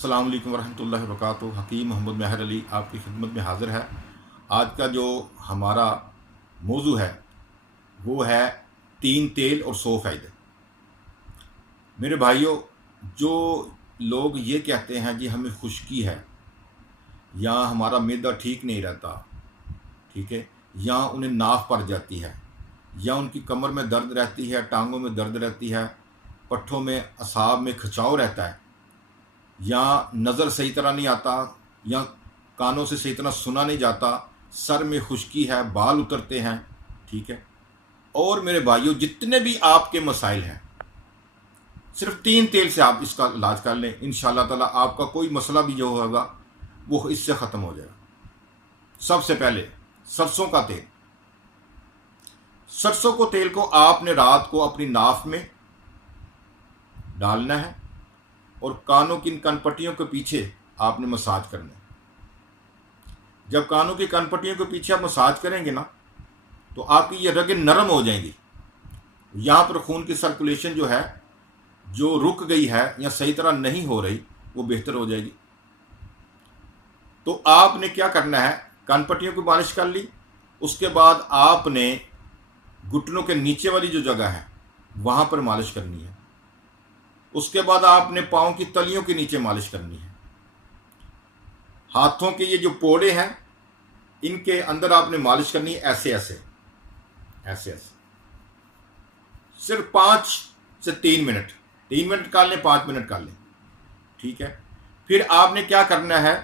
अस्सलाम वालेकुम रहमतुल्लाहि व बरकातुहू। हकीम मोहम्मद महर अली आपकी खिदमत में हाज़िर है। आज का जो हमारा मौजू है वो है 3 तेल और 100 फ़ायदे। मेरे भाइयों, जो लोग ये कहते हैं कि हमें खुश्की है या हमारा मैदा ठीक नहीं रहता, ठीक है, या उन्हें नाक पड़ जाती है, या उनकी कमर में दर्द रहती है, टांगों में दर्द रहती है, पट्ठों में असाब में खिंचाव रहता है, या नज़र सही तरह नहीं आता, या कानों से सही तरह सुना नहीं जाता, सर में खुश्की है, बाल उतरते हैं, ठीक है। और मेरे भाइयों, जितने भी आपके मसाइल हैं, सिर्फ 3 तेल से आप इसका इलाज कर लें। इंशाअल्लाह ताला आपका कोई मसला भी जो होगा वो इससे ख़त्म हो जाएगा। सबसे पहले सरसों का तेल। सरसों को तेल को आपने रात को अपनी नाफ में डालना है और कानों की कनपट्टियों के पीछे आपने मसाज करना है। जब कानों की कनपट्टियों के पीछे आप मसाज करेंगे ना, तो आपकी ये रगें नरम हो जाएंगी। यहाँ पर खून की सर्कुलेशन जो है, जो रुक गई है या सही तरह नहीं हो रही, वो बेहतर हो जाएगी। तो आपने क्या करना है, कनपट्टियों की मालिश कर ली, उसके बाद आपने घुटनों के नीचे वाली जो जगह है वहाँ पर मालिश करनी है। उसके बाद आपने पाँव की तलियों के नीचे मालिश करनी है। हाथों के ये जो पोड़े हैं इनके अंदर आपने मालिश करनी है, ऐसे ऐसे ऐसे ऐसे, सिर्फ 5 से 3 मिनट, 3 मिनट कर लें, 5 मिनट कर लें, ठीक है। फिर आपने क्या करना है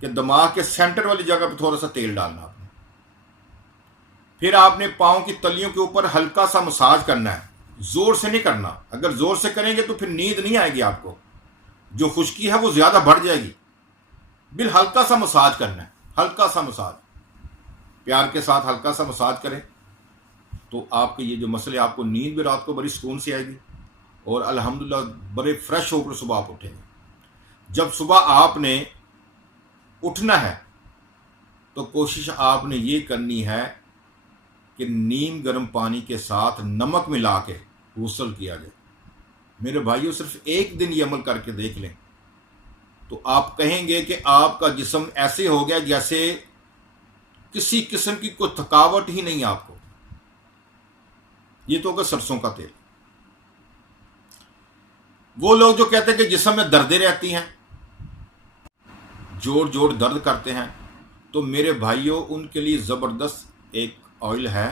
कि दिमाग के सेंटर वाली जगह पर थोड़ा सा तेल डालना आपने। फिर आपने पाँव की तलियों के ऊपर हल्का सा मसाज करना है, जोर से नहीं करना। अगर जोर से करेंगे तो फिर नींद नहीं आएगी आपको, जो खुश्की है वो ज्यादा बढ़ जाएगी। बिल हल्का सा मसाज करना है, हल्का सा मसाज, प्यार के साथ हल्का सा मसाज करें तो आपके ये जो मसले, आपको नींद भी रात को बड़ी सुकून से आएगी और अल्हम्दुलिल्लाह बड़े फ्रेश होकर सुबह आप उठेंगे। जब सुबह आपने उठना है तो कोशिश आपने ये करनी है कि नीम गर्म पानी के साथ नमक मिला के गुस्ल किया जाए। मेरे भाइयों, सिर्फ एक दिन ये अमल करके देख लें तो आप कहेंगे कि आपका जिस्म ऐसे हो गया जैसे किसी किस्म की कोई थकावट ही नहीं है आपको। ये तो होगा सरसों का तेल। वो लोग जो कहते हैं कि जिस्म में दर्दें रहती हैं, जोड़ जोड़ दर्द करते हैं, तो मेरे भाइयों उनके लिए ज़बरदस्त एक ऑयल है,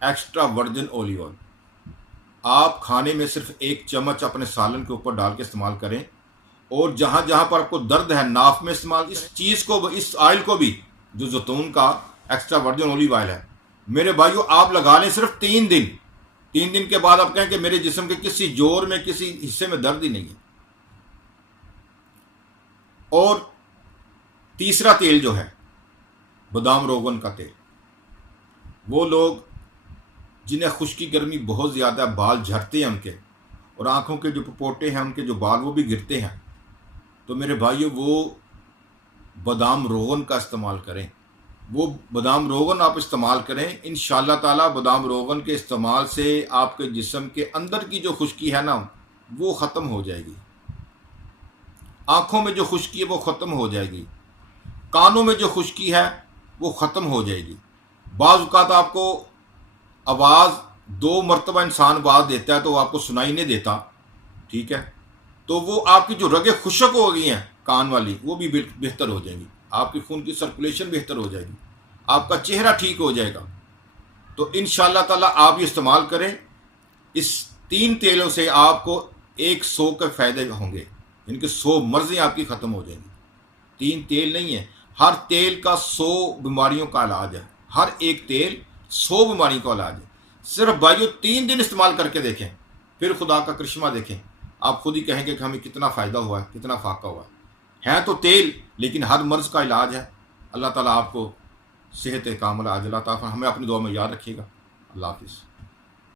एक्स्ट्रा वर्जिन ऑलिव ऑयल। आप खाने में सिर्फ 1 चम्मच अपने सालन के ऊपर डाल के इस्तेमाल करें, और जहाँ जहाँ पर आपको दर्द है नाफ में इस्तेमाल, इस चीज़ को, इस ऑयल को भी, जो जैतून का एक्स्ट्रा वर्जिन ऑलिव ऑयल है, मेरे भाइयों आप लगा लें सिर्फ 3 दिन। 3 दिन के बाद आप कहें कि मेरे जिस्म के किसी जोड़ में, किसी हिस्से में दर्द ही नहीं है। और तीसरा तेल जो है बादाम रोगन का तेल। वो लोग जिन्हें खुश्की गर्मी बहुत ज़्यादा, बाल झड़ते हैं उनके, और आँखों के जो पपोटे हैं उनके जो बाल वो भी गिरते हैं, तो मेरे भाइयों वो बादाम रोगन का इस्तेमाल करें। वो बादाम रोगन आप इस्तेमाल करें, इंशाअल्लाह ताला बादाम रोगन के इस्तेमाल से आपके जिस्म के अंदर की जो खुश्की है ना, वो ख़त्म हो जाएगी। आँखों में जो खुश्की है वो ख़त्म हो जाएगी, कानों में जो खुश्की है वो ख़त्म हो जाएगी। बाज़ औक़ात आपको आवाज़ 2 मरतबा इंसान आवाज़ देता है तो आपको सुनाई नहीं देता, ठीक है, तो वो आपकी जो रगें खुशक हो गई हैं कान वाली, वो भी बेहतर हो जाएंगी। आपकी खून की सर्कुलेशन बेहतर हो जाएगी, आपका चेहरा ठीक हो जाएगा। तो इंशाअल्लाह ताला आप ये इस्तेमाल करें। इस 3 तेलों से आपको 100 के फ़ायदे होंगे, इनके 100 मर्ज़ें आपकी ख़त्म हो जाएंगी। 3 तेल नहीं है, हर तेल का 100 बीमारियों का इलाज है। हर एक तेल 100 बीमारी का इलाज है। सिर्फ भाइयों 3 दिन इस्तेमाल करके देखें, फिर खुदा का करिश्मा देखें। आप खुद ही कहेंगे कि हमें कितना फ़ायदा हुआ है, कितना फ़ाका हुआ है तो तेल, लेकिन हर मर्ज़ का इलाज है। अल्लाह ताला आपको सेहत कामिला अता फरमाए। हमें अपनी दुआ में याद रखिएगा। अल्लाह हाफ़िज़।